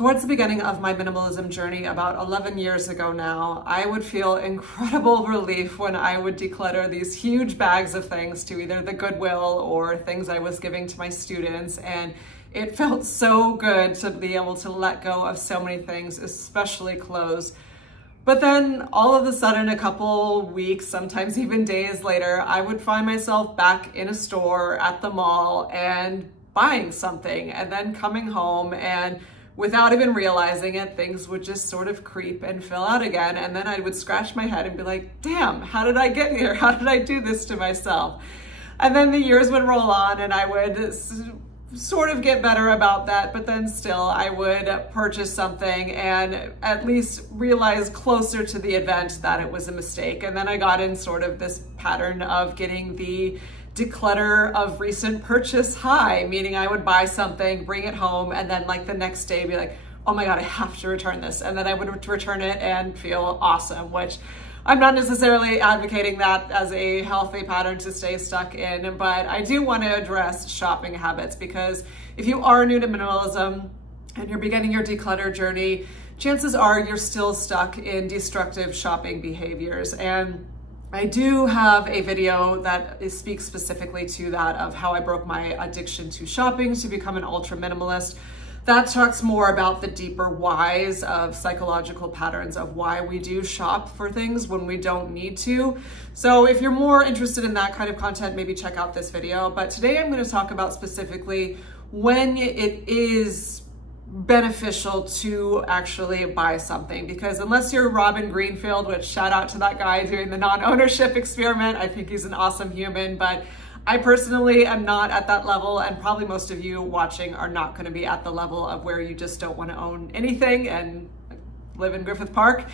Towards the beginning of my minimalism journey about 11 years ago now, I would feel incredible relief when I would declutter these huge bags of things to either the Goodwill or things I was giving to my students. And it felt so good to be able to let go of so many things, especially clothes. But then all of a sudden, a couple weeks, sometimes even days later, I would find myself back in a store at the mall and buying something and then coming home, and without even realizing it, things would just sort of creep and fill out again. And then I would scratch my head and be like, damn, how did I get here? How did I do this to myself? And then the years would roll on and I would sort of get better about that, but then still I would purchase something and at least realize closer to the event that it was a mistake. And then I got in sort of this pattern of getting the declutter of recent purchase high, meaning I would buy something, bring it home, and then like the next day be like, oh my God, I have to return this. And then I would return it and feel awesome, which I'm not necessarily advocating that as a healthy pattern to stay stuck in, but I do want to address shopping habits, because if you are new to minimalism and you're beginning your declutter journey, chances are you're still stuck in destructive shopping behaviors. And I do have a video that speaks specifically to that, of how I broke my addiction to shopping to become an ultra minimalist. That talks more about the deeper whys of psychological patterns of why we do shop for things when we don't need to. So if you're more interested in that kind of content, maybe check out this video. But today I'm going to talk about specifically when it is beneficial to actually buy something, because unless you're Robin Greenfield, which shout out to that guy doing the non-ownership experiment, I think he's an awesome human, but I personally am not at that level, and probably most of you watching are not going to be at the level of where you just don't want to own anything and live in Griffith Park.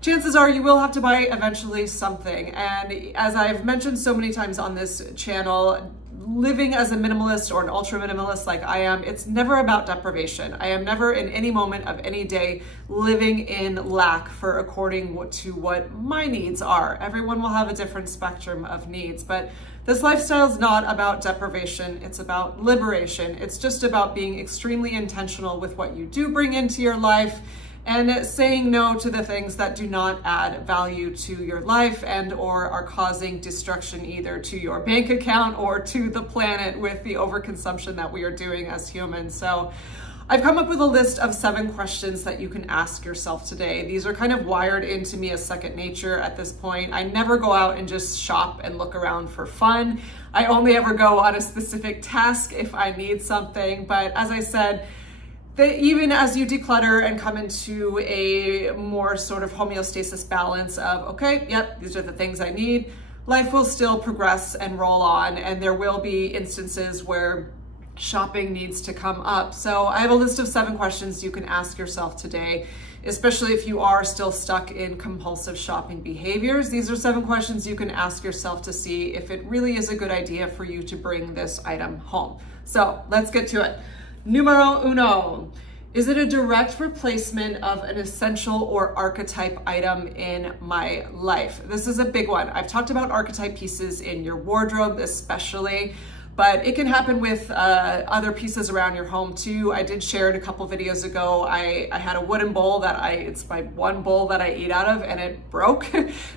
Chances are you will have to buy eventually something. And as I've mentioned so many times on this channel, living as a minimalist or an ultra minimalist like I am, it's never about deprivation. I am never in any moment of any day living in lack for according to what my needs are. Everyone will have a different spectrum of needs, but this lifestyle is not about deprivation. It's about liberation. It's just about being extremely intentional with what you do bring into your life, and saying no to the things that do not add value to your life and or are causing destruction either to your bank account or to the planet with the overconsumption that we are doing as humans. So I've come up with a list of 7 questions that you can ask yourself today. These are kind of wired into me as second nature at this point. I never go out and just shop and look around for fun. I only ever go on a specific task if I need something. But as I said, even as you declutter and come into a more sort of homeostasis balance of, okay, yep, these are the things I need, life will still progress and roll on, and there will be instances where shopping needs to come up. So I have a list of 7 questions you can ask yourself today, especially if you are still stuck in compulsive shopping behaviors. These are 7 questions you can ask yourself to see if it really is a good idea for you to bring this item home. So let's get to it. Numero uno, is it a direct replacement of an essential or archetype item in my life? This is a big one. I've talked about archetype pieces in your wardrobe especially, but it can happen with other pieces around your home too. I did share it a couple videos ago. I had a wooden bowl that it's my one bowl that I eat out of, and it broke.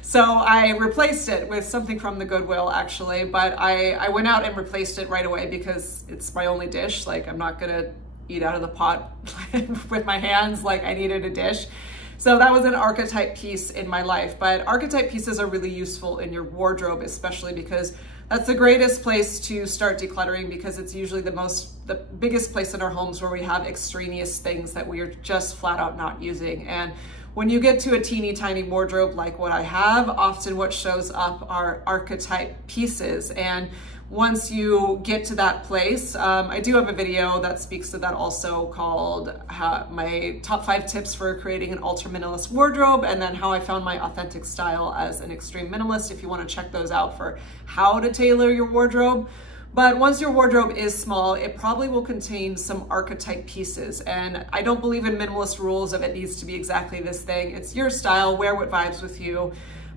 So I replaced it with something from the Goodwill actually, but I went out and replaced it right away because it's my only dish. Like, I'm not gonna eat out of the pot with my hands, like I needed a dish. So that was an archetype piece in my life. But archetype pieces are really useful in your wardrobe, especially because that's the greatest place to start decluttering, because it's usually the biggest place in our homes where we have extraneous things that we are just flat out not using. And when you get to a teeny tiny wardrobe like what I have, often what shows up are archetype pieces. And once you get to that place, I do have a video that speaks to that also, called my top 5 tips for creating an ultra minimalist wardrobe, and then how I found my authentic style as an extreme minimalist, if you want to check those out for how to tailor your wardrobe. But once your wardrobe is small, it probably will contain some archetype pieces. And I don't believe in minimalist rules of it needs to be exactly this thing. It's your style, wear what vibes with you.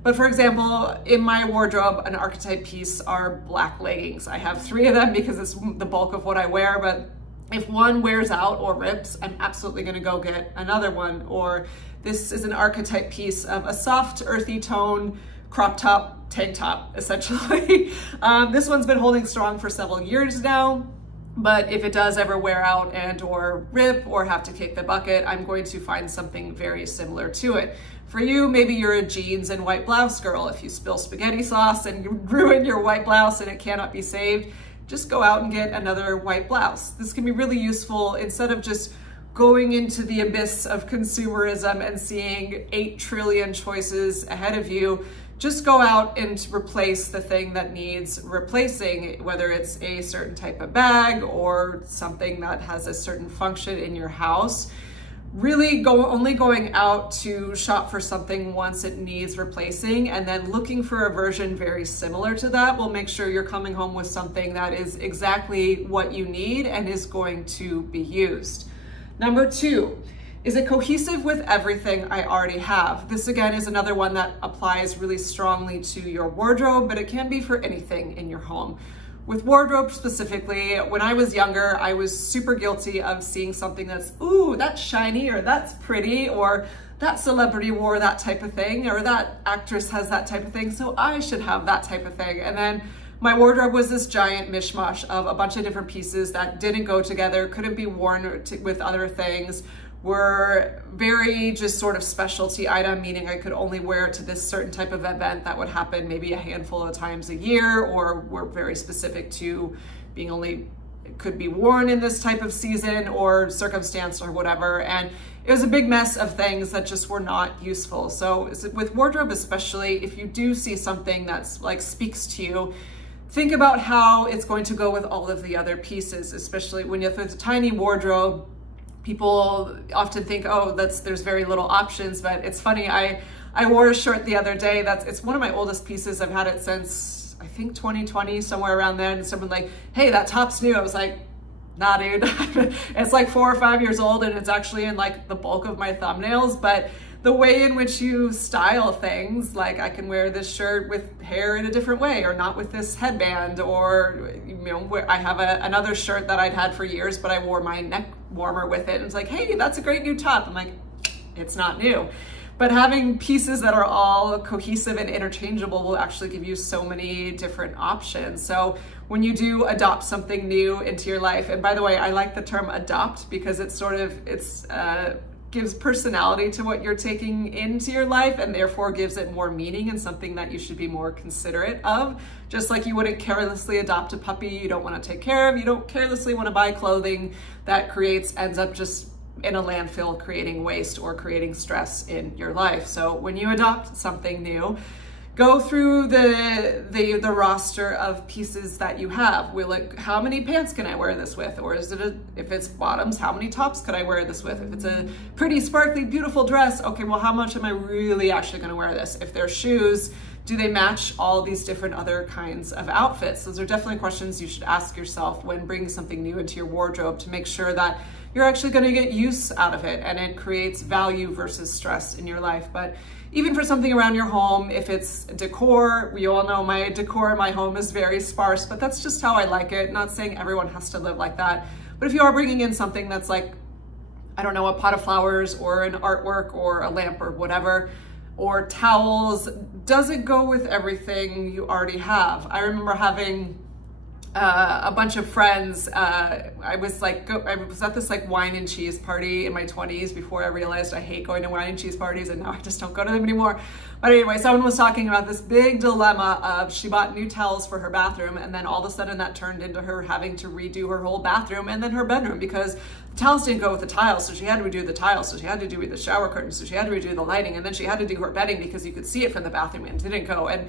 But for example, in my wardrobe, an archetype piece are black leggings. I have 3 of them because it's the bulk of what I wear, but If one wears out or rips, I'm absolutely going to go get another one. Or this is an archetype piece of a soft, earthy tone crop top, tank top, essentially. This one's been holding strong for several years now. But if it does ever wear out and or rip or have to kick the bucket, I'm going to find something very similar to it. For you, maybe you're a jeans and white blouse girl. If you spill spaghetti sauce and you ruin your white blouse and it cannot be saved, just go out and get another white blouse. This can be really useful instead of just going into the abyss of consumerism and seeing 8 trillion choices ahead of you. Just go out and replace the thing that needs replacing, whether it's a certain type of bag or something that has a certain function in your house. Really only going out to shop for something once it needs replacing, and then looking for a version very similar to that will make sure you're coming home with something that is exactly what you need and is going to be used. Number 2, is it cohesive with everything I already have? This again is another one that applies really strongly to your wardrobe, but it can be for anything in your home. With wardrobe specifically, when I was younger, I was super guilty of seeing something that's, ooh, that's shiny, or that's pretty, or that celebrity wore that type of thing, or that actress has that type of thing, so I should have that type of thing. And then my wardrobe was this giant mishmash of a bunch of different pieces that didn't go together, couldn't be worn with other things, were very just sort of specialty item, meaning I could only wear it to this certain type of event that would happen maybe a handful of times a year, or were very specific to being only, it could be worn in this type of season or circumstance or whatever. And it was a big mess of things that just were not useful. So with wardrobe, especially if you do see something that's like speaks to you, think about how it's going to go with all of the other pieces, especially when you have a tiny wardrobe. People often think, oh, there's very little options, but it's funny. I wore a shirt the other day it's one of my oldest pieces. I've had it since I think 2020, somewhere around there. And someone like, hey, that top's new. I was like, nah, dude. It's like 4 or 5 years old, and it's actually in like the bulk of my thumbnails. But the way in which you style things, like I can wear this shirt with hair in a different way, or not with this headband, or I have another shirt that I'd had for years, but I wore my neck warmer with it. And it's like, hey, that's a great new top. I'm like, it's not new. But having pieces that are all cohesive and interchangeable will actually give you so many different options. So when you do adopt something new into your life, and by the way, I like the term adopt because it's gives personality to what you're taking into your life, and therefore gives it more meaning and something that you should be more considerate of. Just like you wouldn't carelessly adopt a puppy you don't want to take care of, you don't carelessly want to buy clothing that ends up just in a landfill creating waste or creating stress in your life. So when you adopt something new, go through the roster of pieces that you have. How many pants can I wear this with? Or if it's bottoms, how many tops could I wear this with? If it's a pretty, sparkly, beautiful dress, okay, well, how much am I really actually gonna wear this? If they're shoes, do they match all these different other kinds of outfits? Those are definitely questions you should ask yourself when bringing something new into your wardrobe to make sure that you're actually gonna get use out of it and it creates value versus stress in your life. But even for something around your home, if it's decor, we all know my decor in my home is very sparse, but that's just how I like it. Not saying everyone has to live like that. But if you are bringing in something that's like, I don't know, a pot of flowers or an artwork or a lamp or whatever, or towels, does it go with everything you already have? I remember having a bunch of friends. I was at this like wine and cheese party in my 20s before I realized I hate going to wine and cheese parties, and now I just don't go to them anymore. But anyway, someone was talking about this big dilemma of she bought new towels for her bathroom, and then all of a sudden that turned into her having to redo her whole bathroom and then her bedroom because the towels didn't go with the tiles, so she had to redo the tiles, so she had to do the shower curtains, so she had to redo the lighting, and then she had to do her bedding because you could see it from the bathroom and it didn't go. And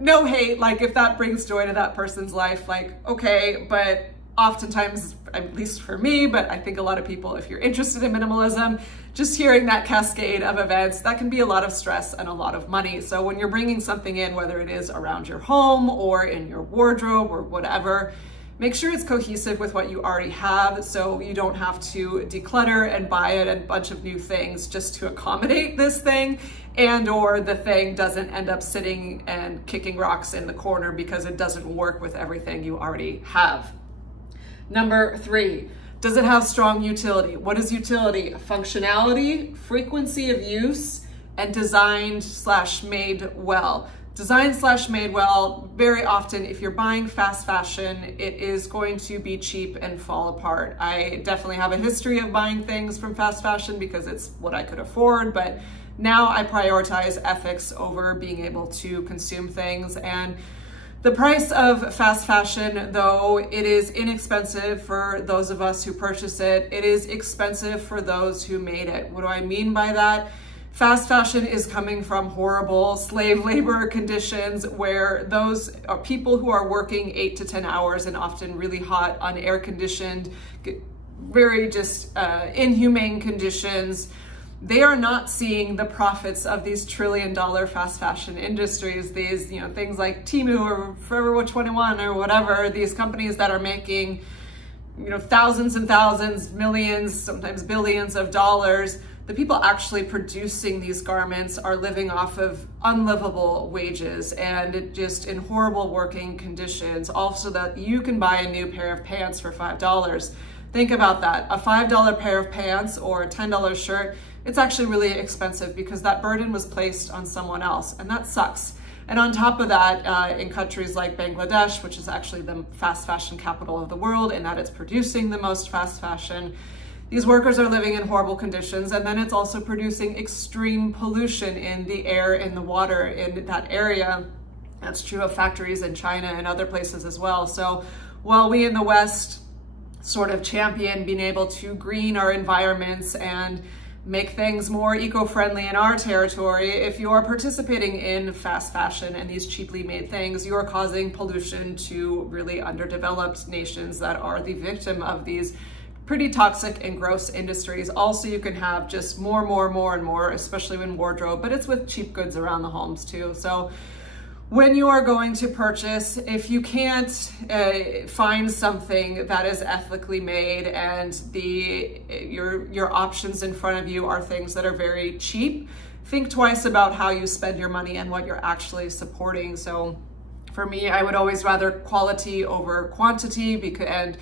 no hate, like if that brings joy to that person's life, like, okay, but oftentimes, at least for me, but I think a lot of people, if you're interested in minimalism, just hearing that cascade of events, that can be a lot of stress and a lot of money. So when you're bringing something in, whether it is around your home or in your wardrobe or whatever, make sure it's cohesive with what you already have so you don't have to declutter and buy a bunch of new things just to accommodate this thing, and or the thing doesn't end up sitting and kicking rocks in the corner because it doesn't work with everything you already have. Number 3, does it have strong utility? What is utility? Functionality, frequency of use, and designed/made well. Designed/made well, very often if you're buying fast fashion, it is going to be cheap and fall apart. I definitely have a history of buying things from fast fashion because it's what I could afford, but now I prioritize ethics over being able to consume things. And the price of fast fashion, though it is inexpensive for those of us who purchase it, it is expensive for those who made it. What do I mean by that? Fast fashion is coming from horrible slave labor conditions where those are people who are working 8 to 10 hours and often really hot, unair conditioned, very just inhumane conditions. They are not seeing the profits of these trillion-dollar fast fashion industries. These, things like Temu or Forever 21 or whatever, these companies that are making, thousands and thousands, millions, sometimes billions of dollars. The people actually producing these garments are living off of unlivable wages and just in horrible working conditions. Also that you can buy a new pair of pants for $5. Think about that. A $5 pair of pants or a $10 shirt, it's actually really expensive because that burden was placed on someone else, and that sucks. And on top of that, in countries like Bangladesh, which is actually the fast fashion capital of the world in that it's producing the most fast fashion, these workers are living in horrible conditions, and then it's also producing extreme pollution in the air, in the water, in that area. That's true of factories in China and other places as well. So while we in the West sort of champion being able to green our environments and make things more eco-friendly in our territory, if you are participating in fast fashion and these cheaply made things, you are causing pollution to really underdeveloped nations that are the victim of these pretty toxic and gross industries. Also, you can have just more, especially in wardrobe, but it's with cheap goods around the homes too. So when you are going to purchase, if you can't find something that is ethically made and your options in front of you are things that are very cheap, think twice about how you spend your money and what you're actually supporting. So for me, I would always rather quality over quantity and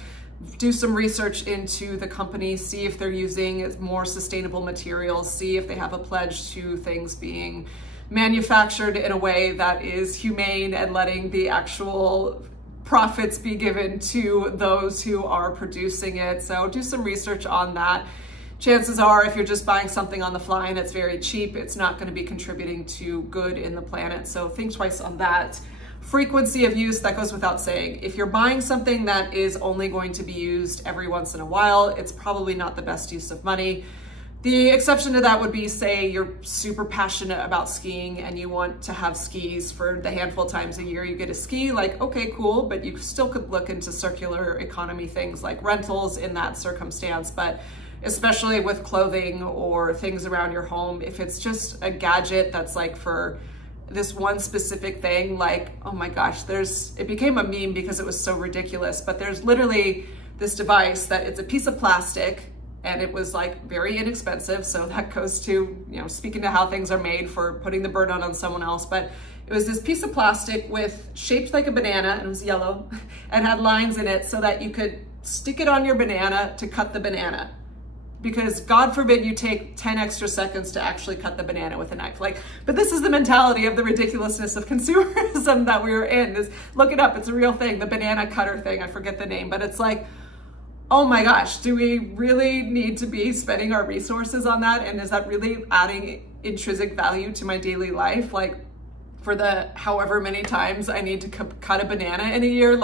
do some research into the company, see if they're using more sustainable materials, see if they have a pledge to things being manufactured in a way that is humane and letting the actual profits be given to those who are producing it. So do some research on that. Chances are if you're just buying something on the fly and it's very cheap, it's not going to be contributing to good in the planet. So think twice on that. Frequency of use, that goes without saying. If you're buying something that is only going to be used every once in a while, it's probably not the best use of money. The exception to that would be, say you're super passionate about skiing and you want to have skis for the handful of times a year you get a ski, like, okay, cool, but you still could look into circular economy things like rentals in that circumstance. But especially with clothing or things around your home, if it's just a gadget that's like for this one specific thing, like, oh my gosh, it became a meme because it was so ridiculous, but there's literally this device that it's a piece of plastic and it was like very inexpensive. So that goes to, speaking to how things are made for putting the burden on someone else. But it was this piece of plastic shaped like a banana, and it was yellow and had lines in it so that you could stick it on your banana to cut the banana. Because God forbid you take 10 extra seconds to actually cut the banana with a knife. But this is the mentality of the ridiculousness of consumerism that we're in. Look it up, it's a real thing, the banana cutter thing, I forget the name, but it's like, oh my gosh, do we really need to be spending our resources on that? And is that really adding intrinsic value to my daily life? Like for the however many times I need to cut a banana in a year,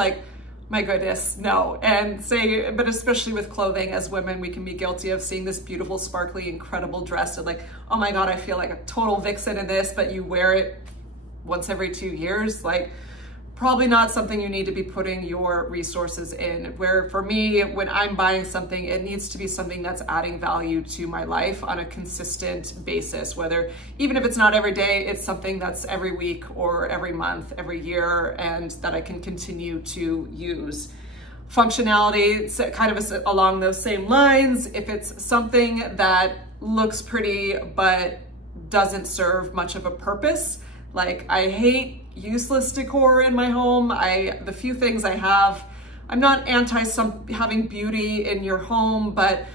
my goodness, no. But especially with clothing, as women, we can be guilty of seeing this beautiful, sparkly, incredible dress and oh my God, I feel like a total vixen in this, but you wear it once every 2 years. Probably not something you need to be putting your resources in. Where for me, when I'm buying something, it needs to be something that's adding value to my life on a consistent basis, even if it's not every day, it's something that's every week or every month, every year, and that I can continue to use. Functionality, kind of along those same lines. If it's something that looks pretty but doesn't serve much of a purpose, I hate useless decor in my home. The few things I have, I'm not anti having beauty in your home, but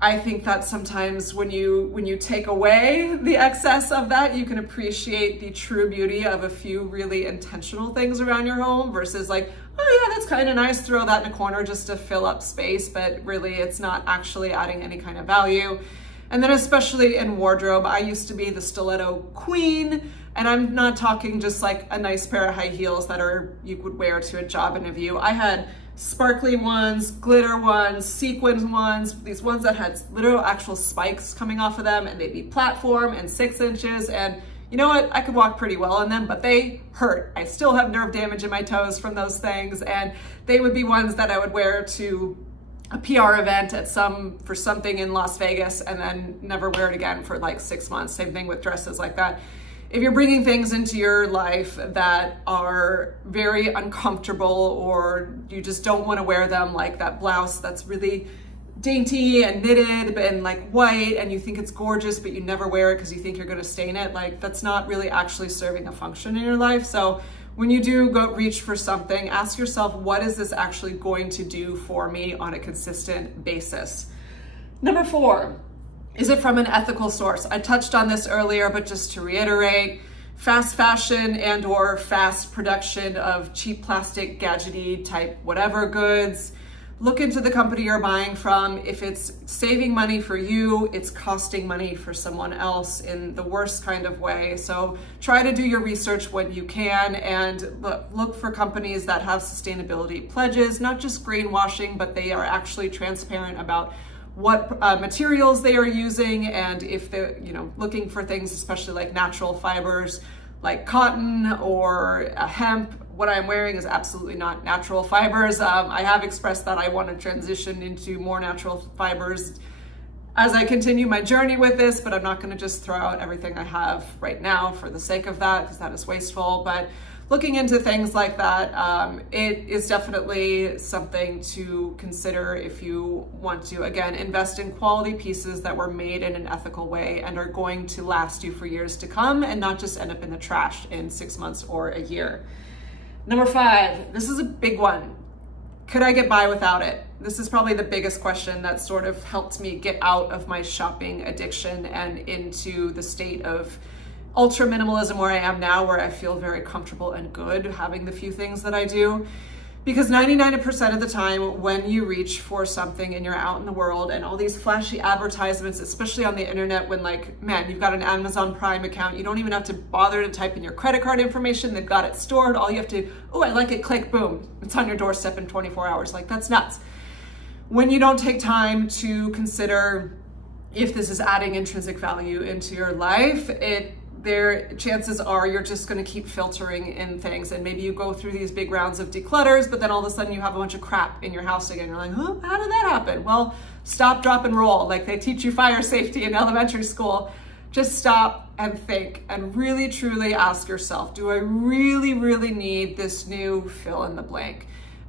I think that sometimes when you take away the excess of that, you can appreciate the true beauty of a few really intentional things around your home versus like, oh yeah, that's kind of nice, throw that in a corner just to fill up space, but really it's not actually adding any kind of value. And then especially in wardrobe, I used to be the stiletto queen, and I'm not talking just like a nice pair of high heels that you would wear to a job interview. I had sparkly ones, glitter ones, sequin ones, these ones that had literal actual spikes coming off of them, and they'd be platform and 6 inches. And you know what? I could walk pretty well in them, but they hurt. I still have nerve damage in my toes from those things. And they would be ones that I would wear to a PR event for something in Las Vegas and then never wear it again for like 6 months. Same thing with dresses like that. If you're bringing things into your life that are very uncomfortable, or you just don't want to wear them, like that blouse that's really dainty and knitted and like white, and you think it's gorgeous, but you never wear it because you think you're going to stain it, like that's not really actually serving a function in your life. So when you do go reach for something, ask yourself, what is this actually going to do for me on a consistent basis? Number 4. Is it from an ethical source? I touched on this earlier, but just to reiterate, fast fashion and or fast production of cheap plastic, gadgety type whatever goods. Look into the company you're buying from. If it's saving money for you, it's costing money for someone else in the worst kind of way. So try to do your research when you can, and look for companies that have sustainability pledges, not just greenwashing, but they are actually transparent about what materials they are using, and if they're looking for things, especially like natural fibers like cotton or hemp. What I'm wearing is absolutely not natural fibers. I have expressed that I want to transition into more natural fibers as I continue my journey with this, but I'm not going to just throw out everything I have right now for the sake of that, because that is wasteful. But looking into things like that, it is definitely something to consider if you want to, again, invest in quality pieces that were made in an ethical way and are going to last you for years to come, and not just end up in the trash in 6 months or a year. Number 5, this is a big one. Could I get by without it? This is probably the biggest question that sort of helped me get out of my shopping addiction and into the state of ultra minimalism where I am now, where I feel very comfortable and good having the few things that I do. Because 99% of the time when you reach for something and you're out in the world and all these flashy advertisements, especially on the internet, when like, man, you've got an Amazon Prime account, you don't even have to bother to type in your credit card information, they've got it stored, all you have to, oh, I like it, click, boom, it's on your doorstep in 24 hours. Like, that's nuts. When you don't take time to consider if this is adding intrinsic value into your life, chances are you're just going to keep filtering in things, and maybe you go through these big rounds of declutters, but then all of a sudden you have a bunch of crap in your house again. You're like, huh, how did that happen? Well, stop, drop, and roll. Like they teach you fire safety in elementary school. Just stop and think and really truly ask yourself, do I really, really need this new fill in the blank?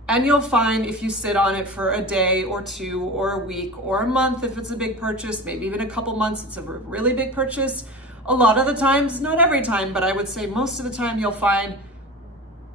And you'll find if you sit on it for a day or 2 or a week or a month, if it's a big purchase, maybe even a couple months, it's a really big purchase. A lot of the times, not every time, but I would say most of the time, you'll find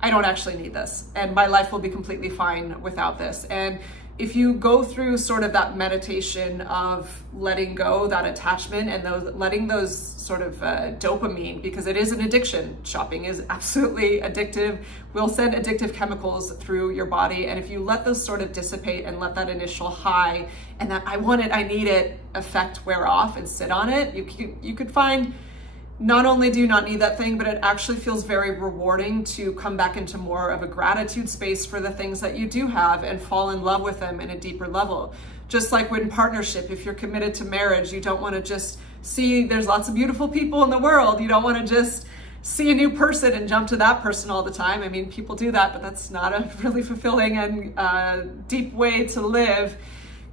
I don't actually need this, and my life will be completely fine without this. And if you go through sort of that meditation of letting go that attachment and letting those sort of dopamine, because it is an addiction. Shopping is absolutely addictive. Will send addictive chemicals through your body. And if you let those sort of dissipate and let that initial high and that I want it, I need it effect wear off and sit on it, you could find not only do you not need that thing, but it actually feels very rewarding to come back into more of a gratitude space for the things that you do have and fall in love with them in a deeper level. Just like when partnership, if you're committed to marriage, you don't want to just see there's lots of beautiful people in the world. You don't want to just see a new person and jump to that person all the time. I mean, people do that, but that's not a really fulfilling and deep way to live.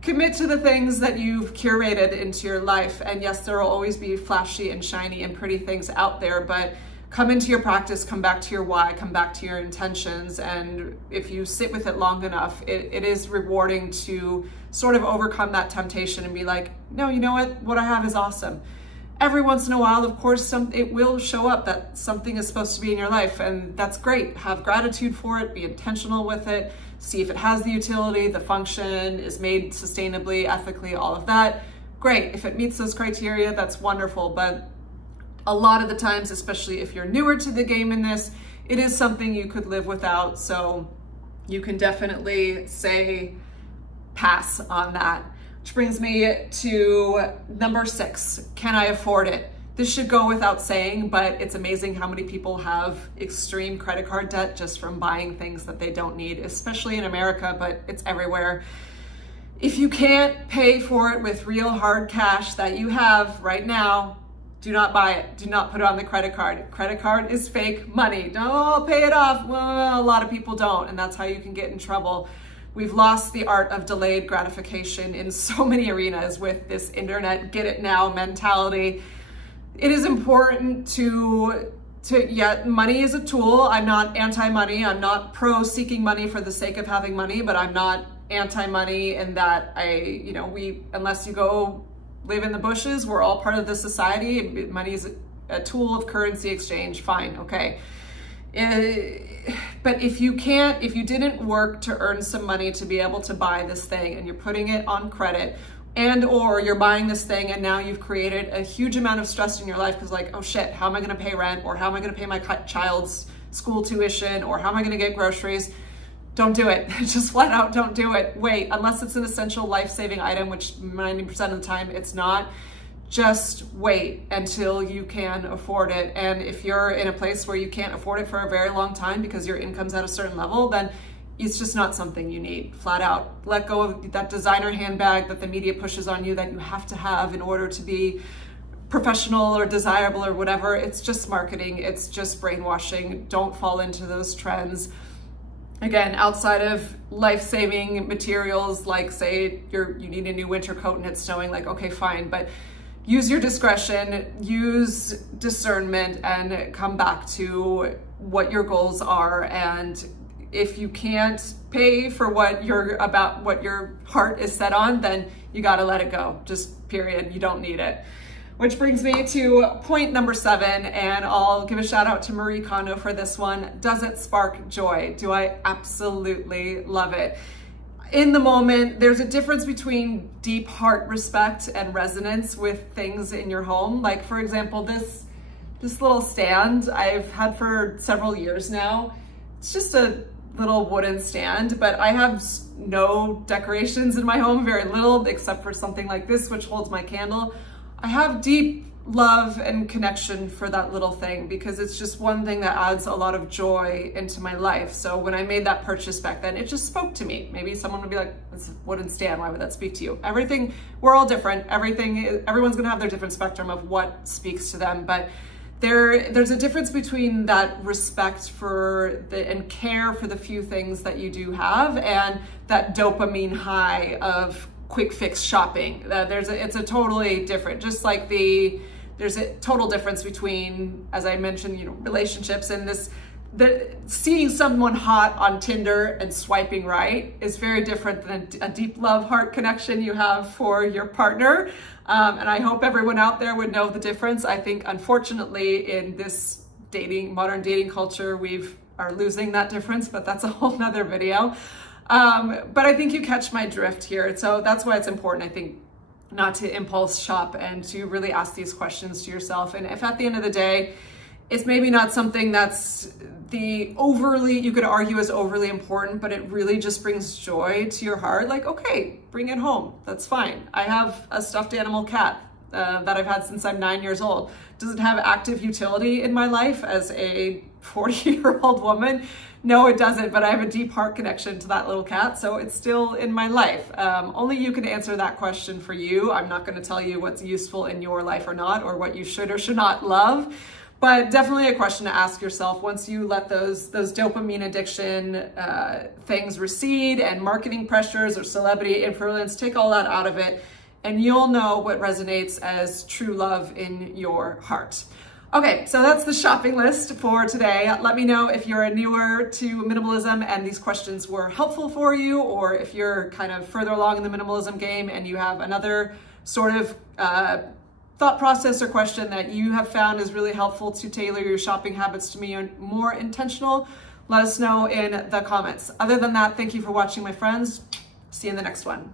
Commit to the things that you've curated into your life. And yes, there will always be flashy and shiny and pretty things out there, but come into your practice, come back to your why, come back to your intentions. And if you sit with it long enough, it is rewarding to sort of overcome that temptation and be like, no, you know what I have is awesome. Every once in a while, of course, it will show up that something is supposed to be in your life, and that's great. Have gratitude for it, be intentional with it, see if it has the utility, the function, is made sustainably, ethically, all of that. Great. If it meets those criteria, that's wonderful. But a lot of the times, especially if you're newer to the game in this, it is something you could live without. So you can definitely say pass on that. Which brings me to number 6. Can I afford it? This should go without saying, but it's amazing how many people have extreme credit card debt just from buying things that they don't need, especially in America, but it's everywhere. If you can't pay for it with real hard cash that you have right now, do not buy it. Do not put it on the credit card. Credit card is fake money. Don't pay it off. Well, a lot of people don't, and that's how you can get in trouble. We've lost the art of delayed gratification in so many arenas with this internet get it now mentality. It is important yeah, money is a tool. I'm not anti-money. I'm not pro seeking money for the sake of having money, but I'm not anti-money in that unless you go live in the bushes, we're all part of the society. Money is a tool of currency exchange. Fine, okay. But if you didn't work to earn some money to be able to buy this thing and you're putting it on credit, and or you're buying this thing and now you've created a huge amount of stress in your life because like, oh shit, how am I gonna pay rent? Or how am I gonna pay my child's school tuition? Or how am I gonna get groceries? Don't do it. Just flat out don't do it. Wait, unless it's an essential life-saving item, which 90% of the time it's not. Just wait until you can afford it. And if you're in a place where you can't afford it for a very long time because your income's at a certain level, then it's just not something you need, flat out. Let go of that designer handbag that the media pushes on you that you have to have in order to be professional or desirable or whatever. It's just marketing. It's just brainwashing. Don't fall into those trends. Again, outside of life-saving materials, like say you need a new winter coat and it's snowing, like, okay, fine, but use your discretion, use discernment, and come back to what your goals are. And if you can't pay for what your heart is set on, then you gotta let it go, just period. You don't need it. Which brings me to point number 7, and I'll give a shout out to Marie Kondo for this one. Does it spark joy? Do I absolutely love it? In the moment, there's a difference between deep heart respect and resonance with things in your home. Like for example, this little stand I've had for several years now. It's just a little wooden stand, but I have no decorations in my home, very little, except for something like this, which holds my candle. I have deep love and connection for that little thing because it's just one thing that adds a lot of joy into my life. So when I made that purchase back then, it just spoke to me. Maybe someone would be like, it's a wooden stand, why would that speak to you? Everything, we're all different. Everyone's gonna have their different spectrum of what speaks to them, but there's a difference between that respect for and care for the few things that you do have and that dopamine high of quick fix shopping. It's a totally different, just like there's a total difference between, as I mentioned, relationships and seeing someone hot on Tinder and swiping right is very different than a deep love heart connection you have for your partner. And I hope everyone out there would know the difference. I think unfortunately in this modern dating culture, we are losing that difference, but that's a whole nother video. But I think you catch my drift here. So that's why it's important, I think, not to impulse shop and to really ask these questions to yourself. And if at the end of the day, it's maybe not something that's you could argue is overly important, but it really just brings joy to your heart, like, okay, bring it home. That's fine. I have a stuffed animal cat that I've had since I'm 9 years old. Does it have active utility in my life as a 40-year-old woman? No, it doesn't, but I have a deep heart connection to that little cat, so it's still in my life. Only you can answer that question for you. I'm not going to tell you what's useful in your life or not, or what you should or should not love, but definitely a question to ask yourself once you let those dopamine addiction things recede and marketing pressures or celebrity influence, take all that out of it, and you'll know what resonates as true love in your heart. Okay, so that's the shopping list for today. Let me know if you're newer to minimalism and these questions were helpful for you, or if you're kind of further along in the minimalism game and you have another sort of thought process or question that you have found is really helpful to tailor your shopping habits to be more intentional. let us know in the comments. Other than that, thank you for watching, my friends. See you in the next one.